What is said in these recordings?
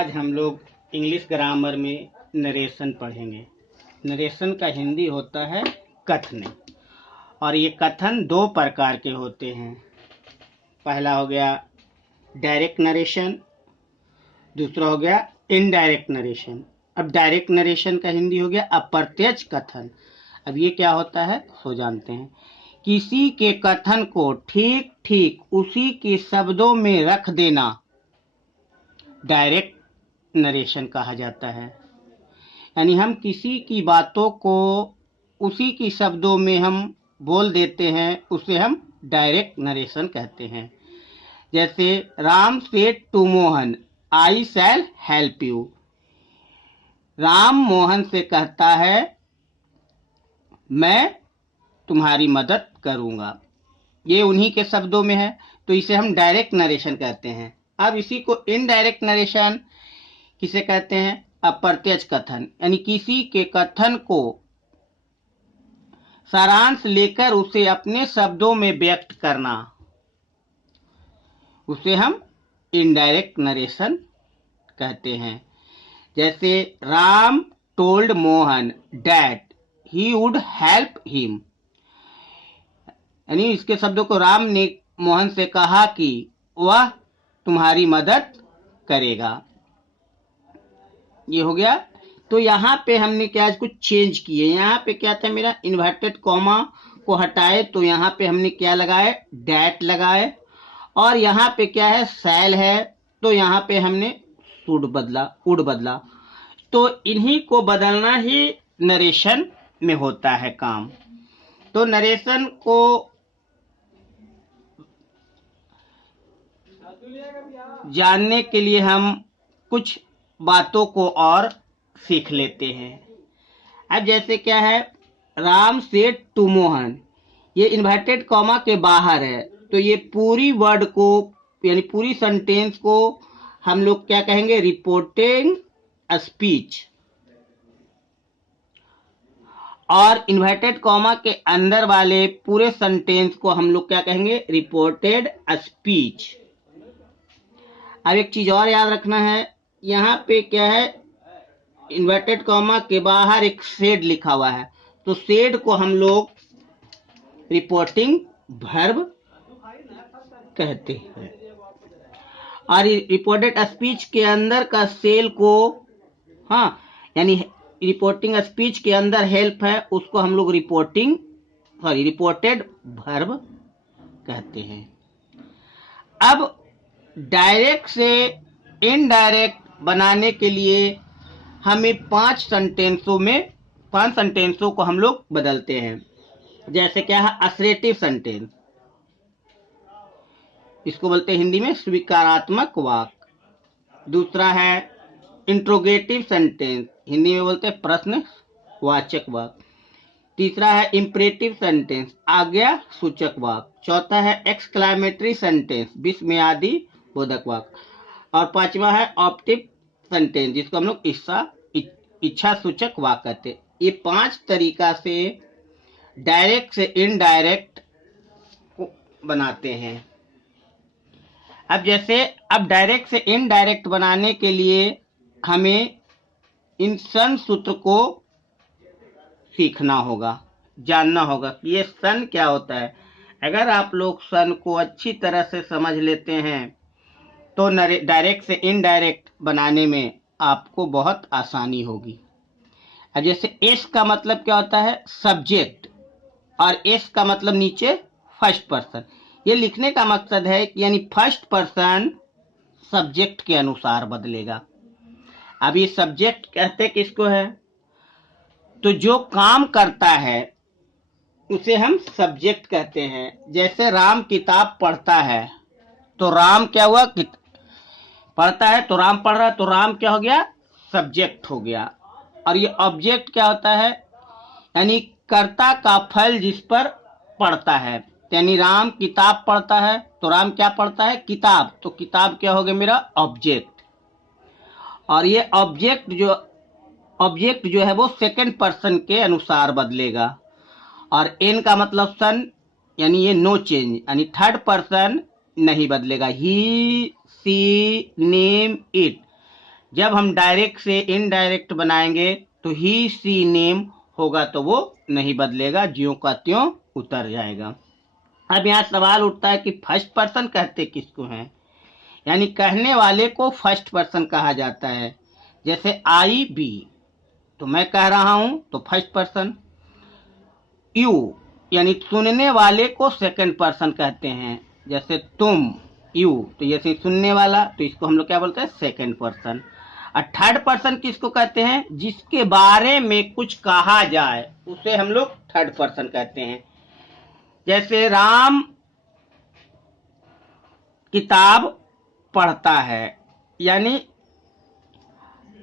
आज हम लोग इंग्लिश ग्रामर में नरेशन पढ़ेंगे। नरेशन का हिंदी होता है कथन, और ये कथन दो प्रकार के होते हैं। पहला हो गया डायरेक्ट नरेशन, दूसरा हो गया इनडायरेक्ट नरेशन। अब डायरेक्ट नरेशन का हिंदी हो गया अप्रत्यक्ष कथन। अब ये क्या होता है सो जानते हैं। किसी के कथन को ठीक ठीक उसी के शब्दों में रख देना डायरेक्ट नरेशन कहा जाता है। यानी हम किसी की बातों को उसी की शब्दों में हम बोल देते हैं, उसे हम डायरेक्ट नरेशन कहते हैं। जैसे Ram said to Mohan, I shall help you. Ram Mohan से कहता है मैं तुम्हारी मदद करूंगा। ये उन्हीं के शब्दों में है, तो इसे हम डायरेक्ट नरेशन कहते हैं। अब इसी को इनडायरेक्ट नरेशन किसे कहते हैं? अप्रत्यक्ष कथन। यानी किसी के कथन को सारांश लेकर उसे अपने शब्दों में व्यक्त करना, उसे हम इनडायरेक्ट नरेशन कहते हैं। जैसे Ram told Mohan that he would help him. यानी इसके शब्दों को राम ने मोहन से कहा कि वह तुम्हारी मदद करेगा। ये हो गया। तो यहाँ पे हमने क्या कुछ चेंज किए। यहाँ पे क्या था, मेरा इन्वर्टेड कॉमा को हटाए तो यहाँ पे हमने क्या लगाए, डैट लगाए। और यहाँ पे क्या है, शैल है, तो यहाँ पे हमने शुड बदला, वुड बदला। तो इन्हीं को बदलना ही नरेशन में होता है काम। तो नरेशन को जानने के लिए हम कुछ बातों को और सीख लेते हैं। अब जैसे क्या है, राम सेड टू मोहन, ये इन्वर्टेड कॉमा के बाहर है, तो ये पूरी वर्ड को यानी पूरी सेंटेंस को हम लोग क्या कहेंगे, रिपोर्टिंग स्पीच। और इन्वर्टेड कॉमा के अंदर वाले पूरे सेंटेंस को हम लोग क्या कहेंगे, रिपोर्टेड स्पीच। अब एक चीज और याद रखना है, यहाँ पे क्या है, इन्वर्टेड कॉमा के बाहर एक सेड लिखा हुआ है, तो सेड को हम लोग रिपोर्टिंग वर्ब कहते हैं। और रिपोर्टेड स्पीच के अंदर का सेल को, हाँ, यानी रिपोर्टिंग स्पीच के अंदर हेल्प है, उसको हम लोग रिपोर्टेड वर्ब कहते हैं। अब डायरेक्ट से इनडायरेक्ट बनाने के लिए हमें पांच सेंटेंसों को हम लोग बदलते हैं। जैसे क्या है, असरेटिव सेंटेंस, इसको बोलते हैं हिंदी में स्वीकारात्मक वाक्य। दूसरा है इंट्रोगेटिव सेंटेंस, हिंदी में बोलते हैं प्रश्नवाचक वाक्य। तीसरा है इंपरेटिव सेंटेंस, आज्ञा सूचक वाक्य। चौथा है एक्सक्लेमेटरी सेंटेंस, विस्मयादि बोधक वाक्य। और पांचवा है ऑप्टिव सेंटेंस, जिसको हम लोग इच्छा सूचक वाक्य कहते हैं। ये पांच तरीका से डायरेक्ट से इनडायरेक्ट बनाते हैं। अब डायरेक्ट से इनडायरेक्ट बनाने के लिए हमें इन सन सूत्र को सीखना होगा, जानना होगा कि ये सन क्या होता है। अगर आप लोग सन को अच्छी तरह से समझ लेते हैं तो डायरेक्ट से इनडायरेक्ट बनाने में आपको बहुत आसानी होगी। अब जैसे एस का मतलब क्या होता है, सब्जेक्ट, और एस का मतलब नीचे फर्स्ट पर्सन। ये लिखने का मकसद है कि यानी फर्स्ट पर्सन सब्जेक्ट के अनुसार बदलेगा। अब ये सब्जेक्ट कहते किसको है, तो जो काम करता है उसे हम सब्जेक्ट कहते हैं। जैसे राम किताब पढ़ता है, तो राम क्या हुआ, पढ़ता है तो राम पढ़ रहा है, तो राम क्या हो गया, सब्जेक्ट हो गया। और ये ऑब्जेक्ट क्या होता है, यानी कर्ता का फल जिस पर पड़ता है। यानी राम किताब पढ़ता है, तो राम क्या पढ़ता है, किताब, तो किताब क्या हो गया मेरा ऑब्जेक्ट। और ये ऑब्जेक्ट जो है वो सेकंड पर्सन के अनुसार बदलेगा। और एन का मतलब सन, यानी ये नो चेंज, यानी थर्ड पर्सन नहीं बदलेगा। ही सी नेम इट, जब हम डायरेक्ट से इनडायरेक्ट बनाएंगे तो ही सी नेम होगा तो वो नहीं बदलेगा, ज्यों का त्यों उतर जाएगा। अब यहाँ सवाल उठता है कि फर्स्ट पर्सन कहते किसको हैं, यानी कहने वाले को फर्स्ट पर्सन कहा जाता है। जैसे आई बी, तो मैं कह रहा हूं तो फर्स्ट पर्सन। यू यानी सुनने वाले को सेकंड पर्सन कहते हैं। जैसे तुम, यू, तो जैसे सुनने वाला, तो इसको हम लोग क्या बोलते हैं, सेकंड पर्सन। और थर्ड पर्सन किसको कहते हैं, जिसके बारे में कुछ कहा जाए उसे हम लोग थर्ड पर्सन कहते हैं। जैसे राम किताब पढ़ता है, यानी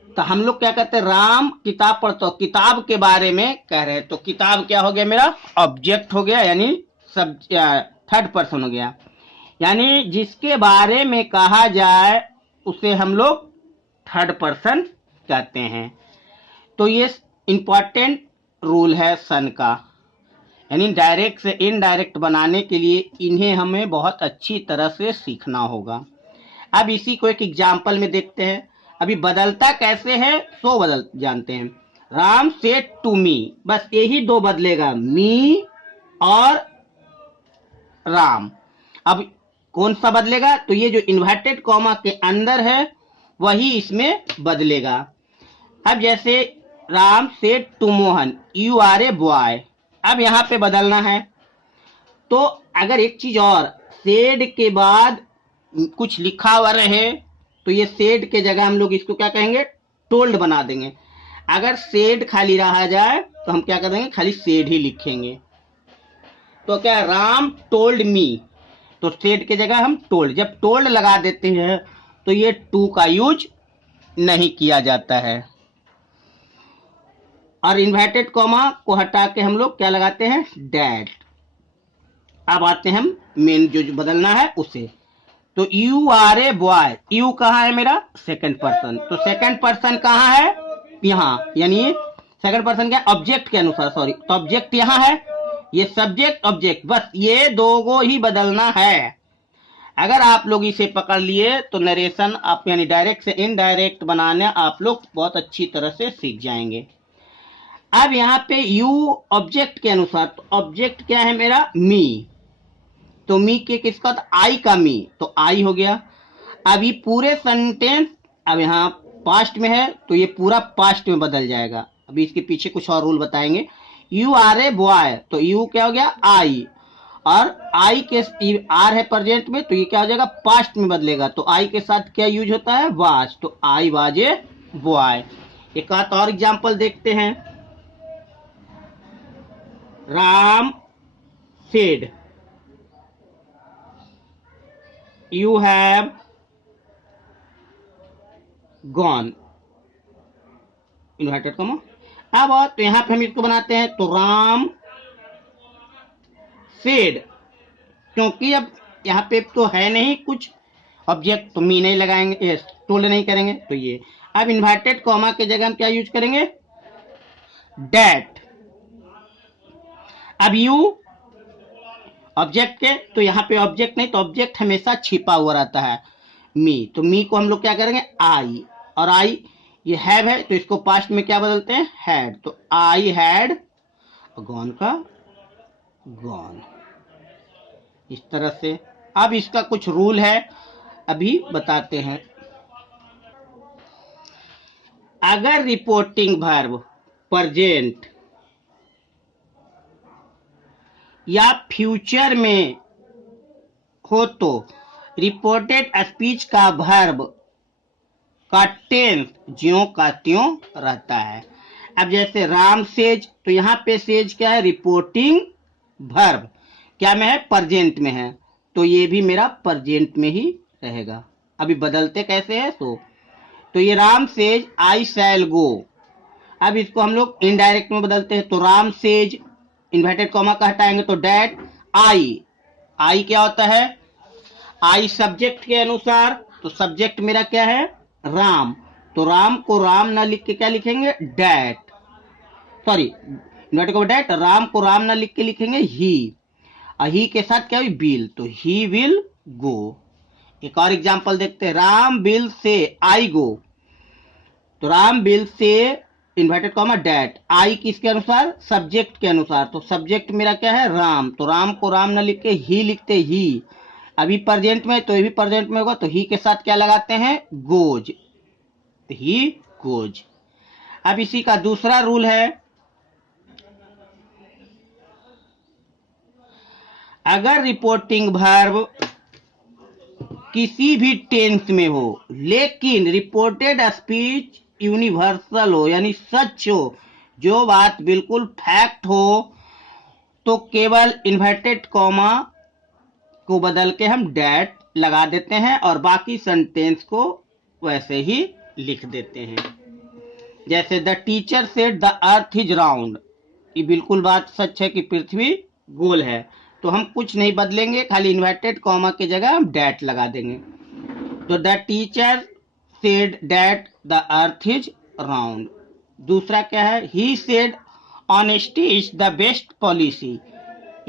तो हम लोग क्या कहते हैं, राम किताब पढ़ता हो, किताब के बारे में कह रहे हैं, तो किताब क्या हो गया, मेरा ऑब्जेक्ट हो गया, यानी सब थर्ड पर्सन हो गया। यानी जिसके बारे में कहा जाए उसे हम लोग थर्ड पर्सन कहते हैं। तो ये इंपॉर्टेंट रूल है सन का, यानी डायरेक्ट से इनडायरेक्ट बनाने के लिए इन्हें हमें बहुत अच्छी तरह से सीखना होगा। अब इसी को एक एग्जाम्पल में देखते हैं। अभी बदलता कैसे है सो बदल जानते हैं। राम सेड टू मी, बस यही दो बदलेगा, मी और राम। अब कौन सा बदलेगा, तो ये जो इन्वर्टेड कॉमा के अंदर है वही इसमें बदलेगा। अब जैसे Ram said to Mohan, you are a boy, अब यहां पे बदलना है। तो अगर एक चीज और, सेड के बाद कुछ लिखा हुआ रहे तो ये सेड के जगह हम लोग इसको क्या कहेंगे, टोल्ड बना देंगे। अगर सेड खाली रहा जाए तो हम क्या कर देंगे, खाली सेड ही लिखेंगे। तो क्या, राम टोल्ड मी, तो सेड के जगह हम टोल्ड, जब टोल्ड लगा देते हैं तो ये टू का यूज नहीं किया जाता है। और इन्वर्टेड कॉमा को हटा के हम लोग क्या लगाते हैं, डैट। अब आते हैं हम मेन जो बदलना है उसे। तो you are a boy, you कहाँ है मेरा, सेकंड पर्सन, तो सेकंड पर्सन कहाँ है, यहाँ, यानी सेकंड पर्सन क्या, ऑब्जेक्ट के अनुसार, सॉरी, तो ऑब्जेक्ट यहाँ है, ये सब्जेक्ट ऑब्जेक्ट, बस ये दो को ही बदलना है। अगर आप लोग इसे पकड़ लिए तो नरेशन आप यानी डायरेक्ट से इनडायरेक्ट बनाने आप लोग बहुत अच्छी तरह से सीख जाएंगे। अब यहाँ पे यू ऑब्जेक्ट के अनुसार, तो ऑब्जेक्ट क्या है मेरा, मी, तो मी के किसका, तो आई का मी, तो आई हो गया। अब ये पूरे सेंटेंस अब यहाँ पास्ट में है तो ये पूरा पास्ट में बदल जाएगा। अभी इसके पीछे कुछ और रूल बताएंगे। यू आर ए बॉय, तो यू क्या हो गया, आई, और आई के आर है प्रेजेंट में तो ये क्या हो जाएगा, पास्ट में बदलेगा। तो आई के साथ क्या यूज होता है, वाज, तो आई वाज ए बॉय। एक और एग्जांपल देखते हैं। Ram said you have gone, inverted comma. अब तो यहां पे हम इसको बनाते हैं, तो राम सेड, क्योंकि अब यहाँ पे तो है नहीं कुछ ऑब्जेक्ट, तो मी नहीं लगाएंगे, टोल्ड नहीं करेंगे, तो ये। अब इन्वर्टेड कॉमा के जगह हम क्या यूज करेंगे, डैट। अब यू ऑब्जेक्ट के, तो यहाँ पे ऑब्जेक्ट नहीं, तो ऑब्जेक्ट हमेशा छिपा हुआ रहता है, मी, तो मी को हम लोग क्या करेंगे, आई, और आई ये हैव है तो इसको पास्ट में क्या बदलते हैं, हैड, तो आई हैड गॉन का गॉन, इस तरह से। अब इसका कुछ रूल है, अभी बताते हैं। अगर रिपोर्टिंग वर्ब प्रेजेंट या फ्यूचर में हो तो रिपोर्टेड स्पीच का वर्ब का टेंस ज्यों का त्यों रहता है। अब जैसे राम सेज, तो यहाँ पे सेज क्या है, रिपोर्टिंग वर्ब, क्या में है, प्रेजेंट में है, तो ये भी मेरा प्रेजेंट में ही रहेगा। अभी बदलते कैसे है, तो ये राम सेज आई शैल गो, अब इसको हम लोग इनडायरेक्ट में बदलते हैं, तो राम सेज इन्वर्टेड कॉमा का हटाएंगे तो डैट, आई, आई क्या होता है, आई सब्जेक्ट के अनुसार, तो सब्जेक्ट मेरा क्या है, राम, तो राम को राम ना लिख के क्या लिखेंगे, that, sorry inverted comma that, Ram को राम ना लिख के लिखेंगे ही, ही के साथ क्या हुई, विल, तो ही विल गो। एक और एग्जांपल देखते हैं, राम विल से आई गो, तो Ram will say inverted comma that, I किसके अनुसार, सब्जेक्ट के अनुसार। तो सब्जेक्ट मेरा क्या है, राम, तो राम को राम न लिख के ही लिखते, ही। अभी प्रेजेंट में, तो ये भी प्रेजेंट में होगा, तो ही के साथ क्या लगाते हैं, गोज, ही गोज। अब इसी का दूसरा रूल है, अगर रिपोर्टिंग वर्ब किसी भी टेंस में हो लेकिन रिपोर्टेड स्पीच यूनिवर्सल हो, यानी सच हो, जो बात बिल्कुल फैक्ट हो, तो केवल इन्वर्टेड कॉमा को बदल के हम डैट लगा देते हैं और बाकी सेंटेंस को वैसे ही लिख देते हैं। जैसे the teacher said the earth is round, ये बिल्कुल बात सच है कि पृथ्वी गोल है, तो हम कुछ नहीं बदलेंगे, खाली इन्वर्टेड कॉमा की जगह हम डैट लगा देंगे। तो the teacher said that the earth is round. दूसरा क्या है, he said honesty is the best policy,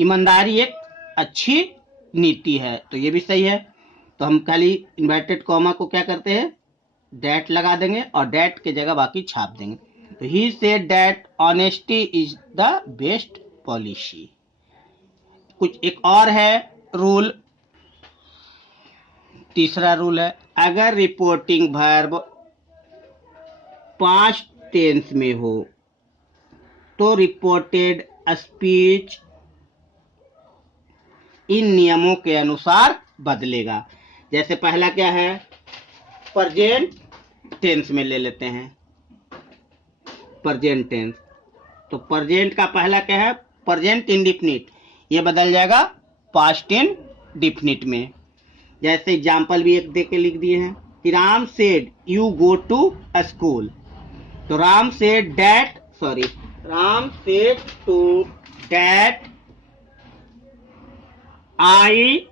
ईमानदारी एक अच्छी नीति है, तो ये भी सही है। तो हम खाली इन्वर्टेड कॉमा को क्या करते हैं, डैट लगा देंगे और डैट की जगह बाकी छाप देंगे। तो he said that honesty is the best policy. कुछ एक और है रूल, तीसरा रूल है, अगर रिपोर्टिंग वर्ब पास्ट टेंस में हो तो रिपोर्टेड स्पीच इन नियमों के अनुसार बदलेगा। जैसे पहला क्या है, प्रेजेंट टेंस में ले लेते हैं, प्रेजेंट टेंस। तो प्रेजेंट का पहला क्या है, प्रेजेंट इंडेफिनिट, ये बदल जाएगा पास्ट इंडेफिनिट में। जैसे एग्जाम्पल भी एक दे के लिख दिए हैं कि Ram said you go to school, तो Ram said to that I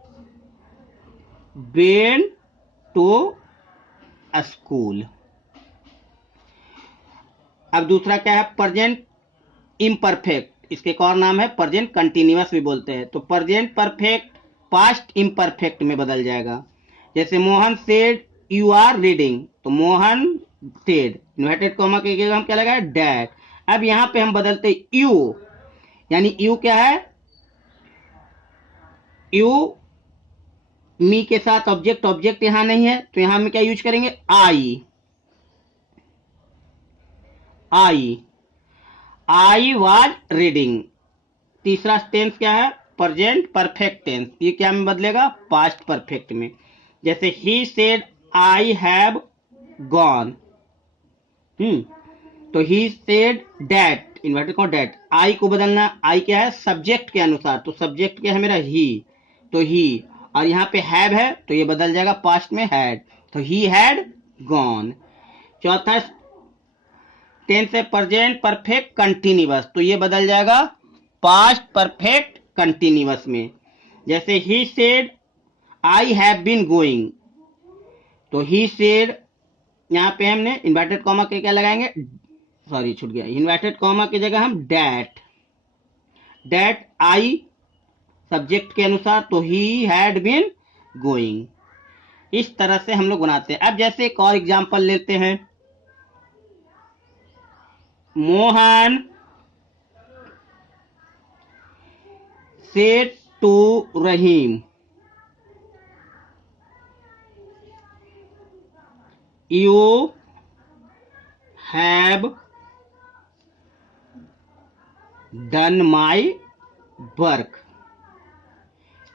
went to school. अब दूसरा क्या है, प्रेजेंट इम्परफेक्ट, इसके एक और नाम है प्रेजेंट कंटिन्यूअस भी बोलते हैं। तो प्रेजेंट परफेक्ट पास्ट इम्परफेक्ट में बदल जाएगा। जैसे Mohan said you are reading, तो मोहन सेड, इन्वर्टेड कॉमा के हम क्या लगाए, डैट। अब यहां पे हम बदलते यू, यानी यू क्या है, यू मी के साथ ऑब्जेक्ट यहां नहीं है, तो यहां में क्या यूज करेंगे, आई वाज रीडिंग। तीसरा टेंस क्या है, प्रेजेंट परफेक्ट टेंस, ये क्या में बदलेगा, पास्ट परफेक्ट में। जैसे he said I have gone, तो he said that, inverted comma that, I को बदलना, आई क्या है, सब्जेक्ट के अनुसार, तो सब्जेक्ट क्या है मेरा, ही, तो ही, और यहाँ पे हैव है तो ये बदल जाएगा पास्ट में हैड, तो ही हैड गॉन। चौथा टेंस है प्रेजेंट परफेक्ट कंटिन्यूअस, तो ये बदल जाएगा पास्ट परफेक्ट कंटिन्यूअस में। जैसे he said I have been going, तो ही सेड, यहां पे हमने इन्वर्टेड कॉमा के क्या लगाएंगे, सॉरी छूट गया, इन्वर्टेड कॉमा की जगह हम डैट आई सब्जेक्ट के अनुसार, तो ही हैड बीन गोइंग। इस तरह से हम लोग बनाते हैं। अब जैसे एक और एग्जांपल लेते हैं, Mohan said to Rahim you have done my work.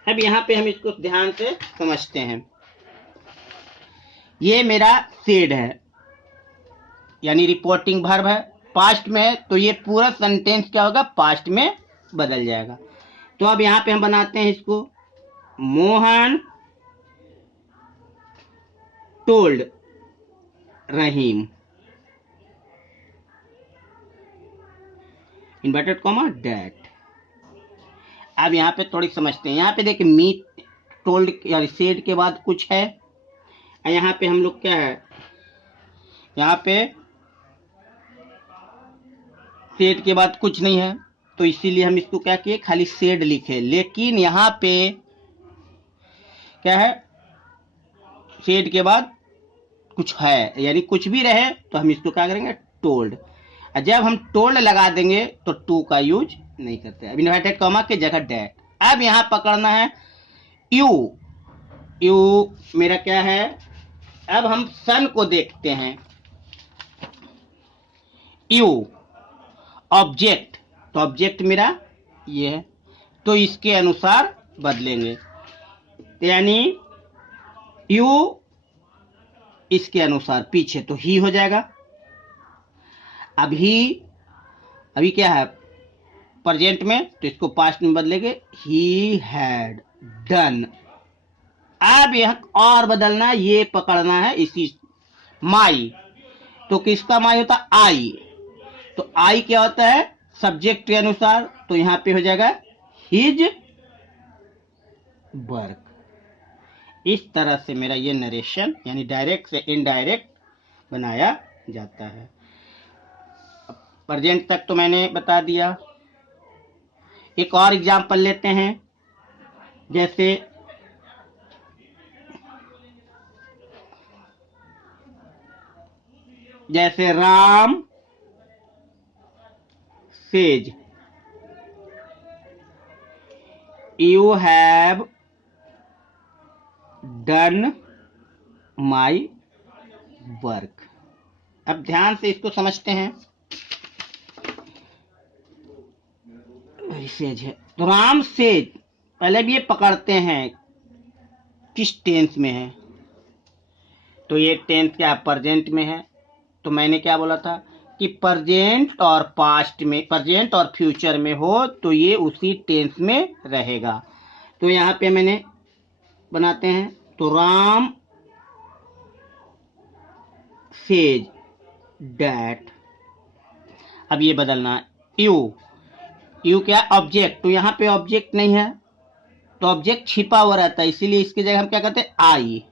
अब यहां पे हम इसको ध्यान से समझते हैं, ये मेरा सेड है, यानी रिपोर्टिंग वर्ब है, पास्ट में है, तो ये पूरा सेंटेंस क्या होगा, पास्ट में बदल जाएगा। तो अब यहां पे हम बनाते हैं इसको, Mohan told Rahim, inverted comma that. अब यहां पे थोड़ी समझते हैं, यहां पे देखिए मीट टोल्ड या सेड के बाद कुछ है, यहां पे हम लोग क्या है, यहां पे सेड के बाद कुछ नहीं है, तो इसीलिए हम इसको क्या किए, खाली सेड लिखे। लेकिन यहां पे क्या है, सेड के बाद कुछ है, यानी कुछ भी रहे तो हम इसको क्या करेंगे, टोल्ड। और जब हम टोल्ड लगा देंगे तो टू का यूज नहीं करते। अब इन्वर्टेड कॉमा के जगह डैट। अब यहां पकड़ना है यू। यू मेरा क्या है, अब हम सन को देखते हैं। यू ऑब्जेक्ट, तो ऑब्जेक्ट मेरा ये है, तो इसके अनुसार बदलेंगे, यानी यू इसके अनुसार पीछे तो ही हो जाएगा। अभी क्या है प्रेजेंट में, तो इसको पास्ट में बदलेंगे, ही हैड डन। अब यह और बदलना, ये पकड़ना है इसी माई, तो किसका माई होता है, आई, तो आई क्या होता है सब्जेक्ट के अनुसार, तो यहां पे हो जाएगा हिज वर्क। इस तरह से मेरा ये नरेशन यानी डायरेक्ट से इनडायरेक्ट बनाया जाता है। प्रेजेंट तक तो मैंने बता दिया। एक और एग्जांपल लेते हैं, जैसे Ram says you have done my work. अब ध्यान से इसको समझते हैं। सेज है तो राम सेज, पहले भी ये पकड़ते हैं किस टेंस में है, तो ये टेंस क्या प्रेजेंट में है। तो मैंने क्या बोला था कि प्रेजेंट और पास्ट में, प्रेजेंट और फ्यूचर में हो तो ये उसी टेंस में रहेगा। तो यहाँ पे मैंने बनाते हैं, तो राम सेज डैट। अब ये बदलना, यू क्या ऑब्जेक्ट, तो यहाँ पे ऑब्जेक्ट नहीं है, तो ऑब्जेक्ट छिपा हुआ रहता है, इसीलिए इसकी जगह हम क्या कहते हैं, आई।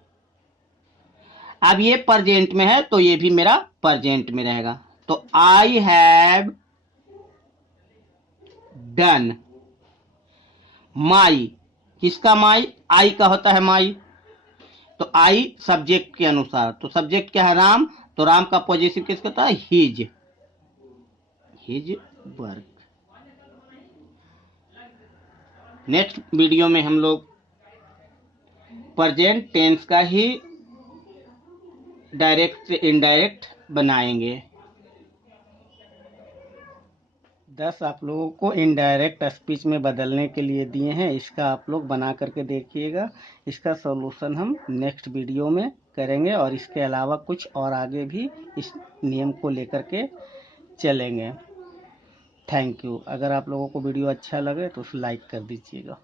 अब ये प्रेजेंट में है तो ये भी मेरा प्रेजेंट में रहेगा, तो आई हैव डन माई। किसका माई, आई का होता है माई, तो आई सब्जेक्ट के अनुसार, तो सब्जेक्ट क्या है राम, तो राम का पॉजिटिव किसका होता है, हिज वर्क। नेक्स्ट वीडियो में हम लोग प्रेजेंट टेंस का ही डायरेक्ट से इनडायरेक्ट बनाएंगे। 10 आप लोगों को इनडायरेक्ट स्पीच में बदलने के लिए दिए हैं, इसका आप लोग बना करके देखिएगा। इसका सॉल्यूशन हम नेक्स्ट वीडियो में करेंगे, और इसके अलावा कुछ और आगे भी इस नियम को लेकर के चलेंगे। Thank you. अगर आप लोगों को वीडियो अच्छा लगे तो उसे लाइक कर दीजिएगा।